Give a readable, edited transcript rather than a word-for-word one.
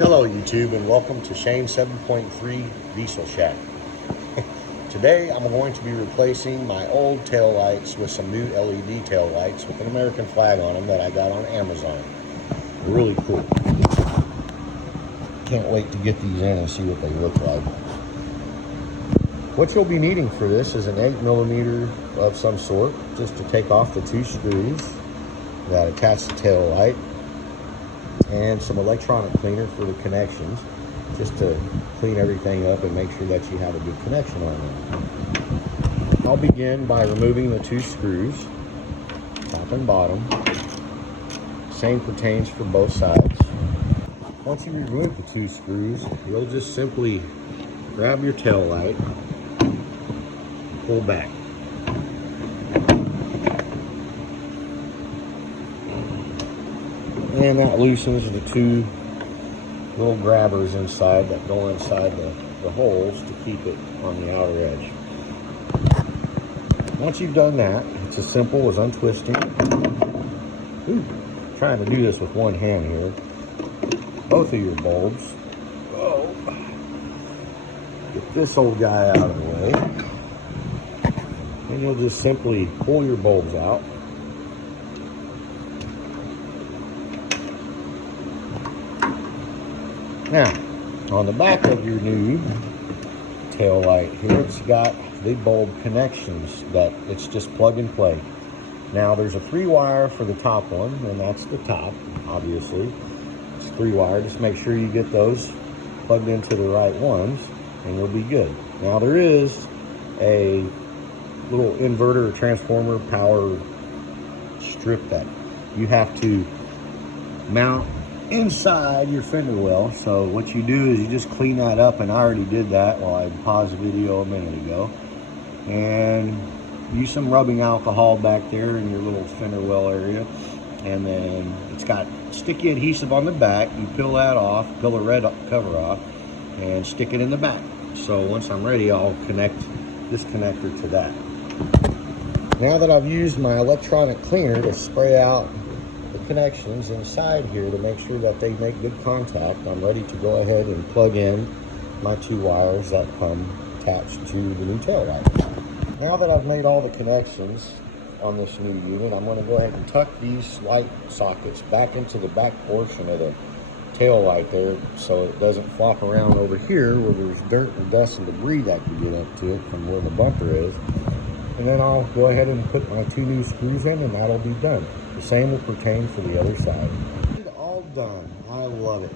Hello YouTube and welcome to Shane 7.3 Diesel Shack. Today I'm going to be replacing my old tail lights with some new LED tail lights with an American flag on them that I got on Amazon. They're really cool. Can't wait to get these in and see what they look like. What you'll be needing for this is an 8mm of some sort, just to take off the two screws that attach the tail light, and some electronic cleaner for the connections, just to clean everything up and make sure that you have a good connection on them. I'll begin by removing the two screws, top and bottom. Same pertains for both sides. Once you remove the two screws, you'll just simply grab your tail light, pull back. And that loosens the two little grabbers inside that go inside the holes to keep it on the outer edge. Once you've done that, it's as simple as untwisting. Trying to do this with one hand here. Both of your bulbs. Oh. Get this old guy out of the way. And you'll just simply pull your bulbs out. Now, on the back of your new tail light here, it's got the bulb connections that it's just plug and play. Now, there's a 3-wire for the top one, and that's the top, obviously. It's 3-wire. Just make sure you get those plugged into the right ones, and you'll be good. Now, there is a little inverter or transformer power strip that you have to mount inside your fender well. So what you do is you just clean that up, and I already did that while I paused the video a minute ago, and use some rubbing alcohol back there in your little fender well area, and then it's got sticky adhesive on the back. You peel that off, peel the red cover off, and stick it in the back. So once I'm ready, I'll connect this connector to that. Now that I've used my electronic cleaner to spray out the connections inside here to make sure that they make good contact, I'm ready to go ahead and plug in my 2 wires that come attached to the new tail light. Now that I've made all the connections on this new unit, I'm going to go ahead and tuck these light sockets back into the back portion of the tail light there, so it doesn't flop around over here where there's dirt and dust and debris that can get up to it from where the bumper is. And then I'll go ahead and put my 2 new screws in, and that'll be done. The same will pertain for the other side. All done. I love it.